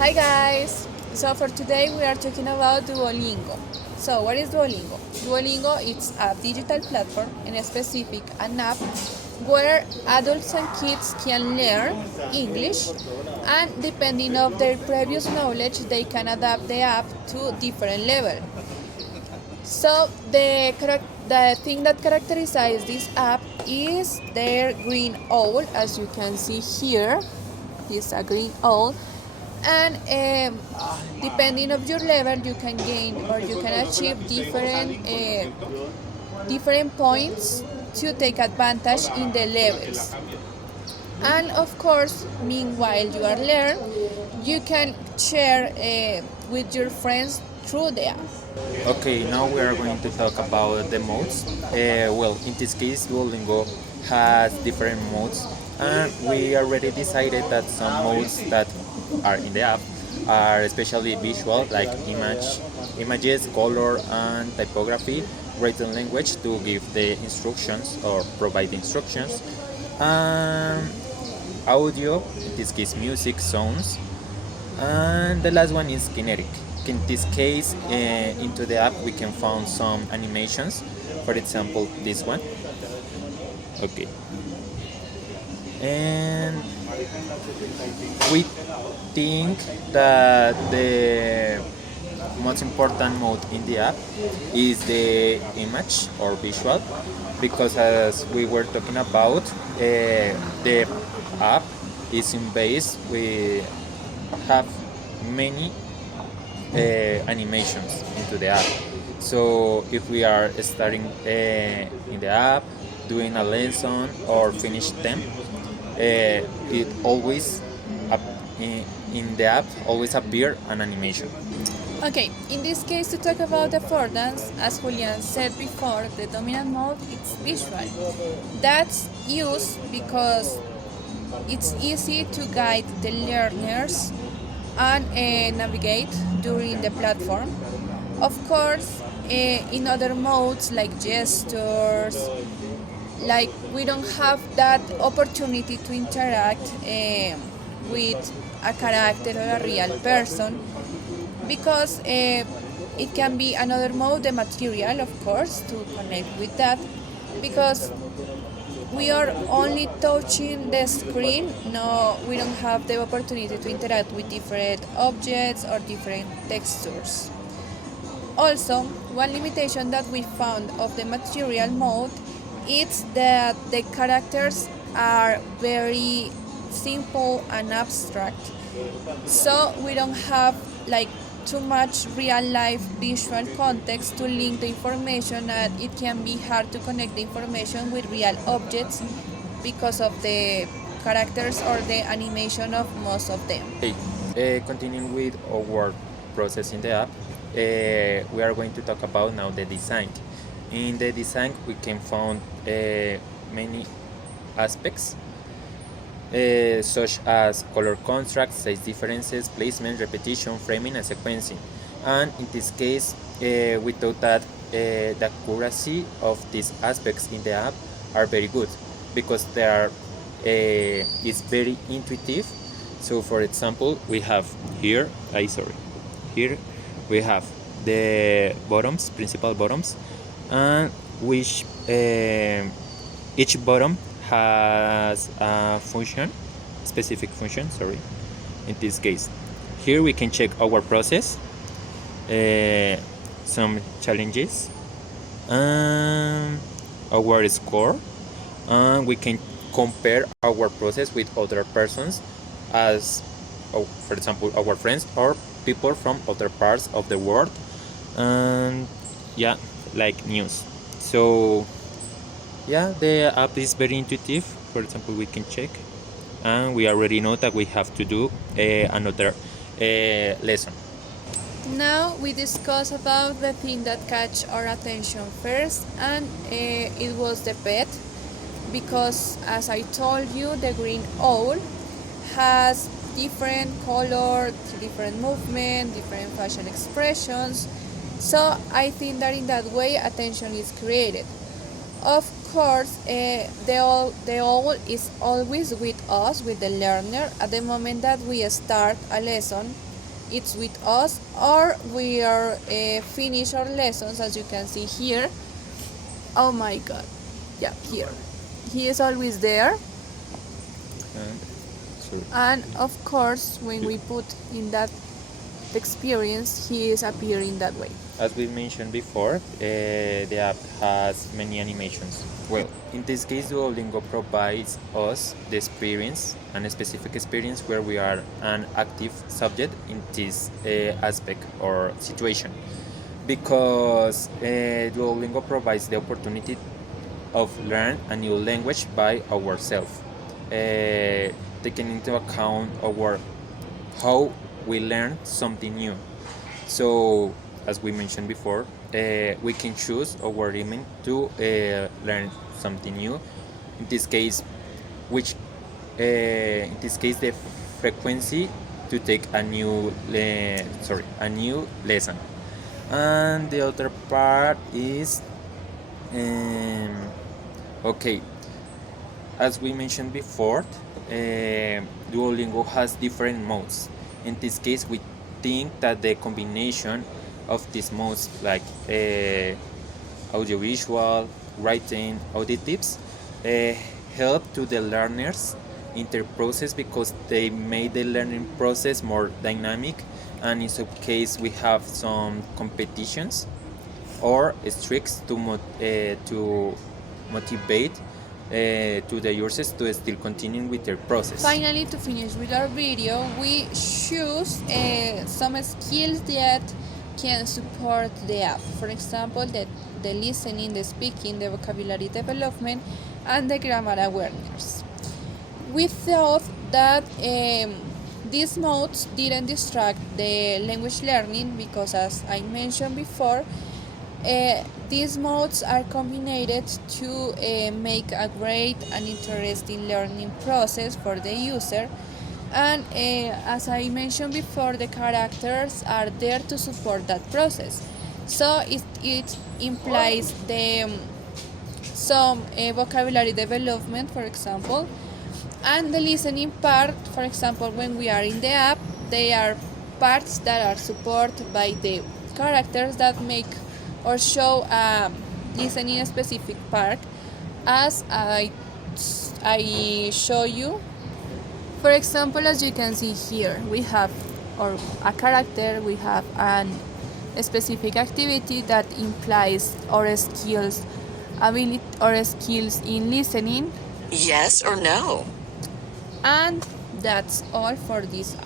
Hi guys! So for today we are talking about Duolingo. So what is Duolingo? Duolingo is a digital platform and a specific an app where adults and kids can learn English, and depending of their previous knowledge they can adapt the app to different level. So the thing that characterizes this app is their green owl, as you can see here. This is a green owl, and depending of your level, you can gain or you can achieve different points to take advantage in the levels. And of course, meanwhile you are learn, you can share with your friends through the app. Okay, now we are going to talk about the modes. Well, in this case, Duolingo has different modes, and we already decided that some modes that are in the app are especially visual, like images, color, and typography, written language to give the instructions or provide instructions, and audio, in this case, music, sounds, and the last one is kinetic. In this case, into the app we can find some animations. For example, this one. Okay. And we think that the most important mode in the app is the image or visual, because as we were talking about, the app is in base. We have many animations into the app. So if we are starting in the app, doing a lesson or finish them, it always in the app always appear an animation. Okay, in this case, to talk about affordance, as Julian said before, the dominant mode is visual. That's used because it's easy to guide the learners and navigate during the platform. Of course, in other modes like gestures, like we don't have that opportunity to interact with a character or a real person, because it can be another mode, the material, of course, to connect with that, because we are only touching the screen. No, we don't have the opportunity to interact with different objects or different textures. Also, one limitation that we found of the material mode is that the characters are very simple and abstract, so we don't have like too much real life visual context to link the information, and it can be hard to connect the information with real objects because of the characters or the animation of most of them. Okay, continuing with our process in the app, we are going to talk about now the design. In the design, we can find many aspects, such as color contrast, size differences, placement, repetition, framing, and sequencing. And in this case, we thought that the accuracy of these aspects in the app are very good, because they are it's very intuitive. So, for example, we have here, here we have the bottoms, principal bottoms, and which each bottom has a function, specific function, sorry. In this case, here we can check our process, some challenges, our score, and we can compare our process with other persons, as for example our friends or people from other parts of the world, and yeah, like news. So yeah, the app is very intuitive. For example, we can check, and we already know that we have to do another lesson. Now we discuss about the thing that catch our attention first, and it was the pet, because as I told you, the green owl has different color, different movement, different facial expressions. So I think that in that way attention is created. Of course, the owl is always with us, with the learner, at the moment that we start a lesson. it's with us, or we are finish our lessons, as you can see here. Oh my god, yeah, here he is always there. And sorry. And of course, when we put in that experience, he is appearing that way. As we mentioned before, the app has many animations. Well, in this case, Duolingo provides us the experience, and a specific experience where we are an active subject in this aspect or situation. Because Duolingo provides the opportunity of learn a new language by ourselves, taking into account how we learn something new. So, as we mentioned before, we can choose our aiming to learn something new. In this case, the frequency to take a new lesson. And the other part is okay. As we mentioned before, Duolingo has different modes. In this case, we think that the combination of these modes, like audiovisual, writing, auditives, help to the learners in their process because they made the learning process more dynamic. And in some case, we have some competitions or tricks to motivate to the users to still continue with their process. Finally, to finish with our video, we choose some skills that can support the app. For example, the listening, the speaking, the vocabulary development, and the grammar awareness. We thought that these modes didn't distract the language learning because, as I mentioned before, these modes are combined to make a great and interesting learning process for the user. And as I mentioned before, the characters are there to support that process. So it implies some vocabulary development, for example, and the listening part. For example, when we are in the app, they are parts that are supported by the characters that make or show listening a specific part, as I show you. For example, as you can see here, we have a character, we have a specific activity that implies our skills in listening. Yes or no? And that's all for this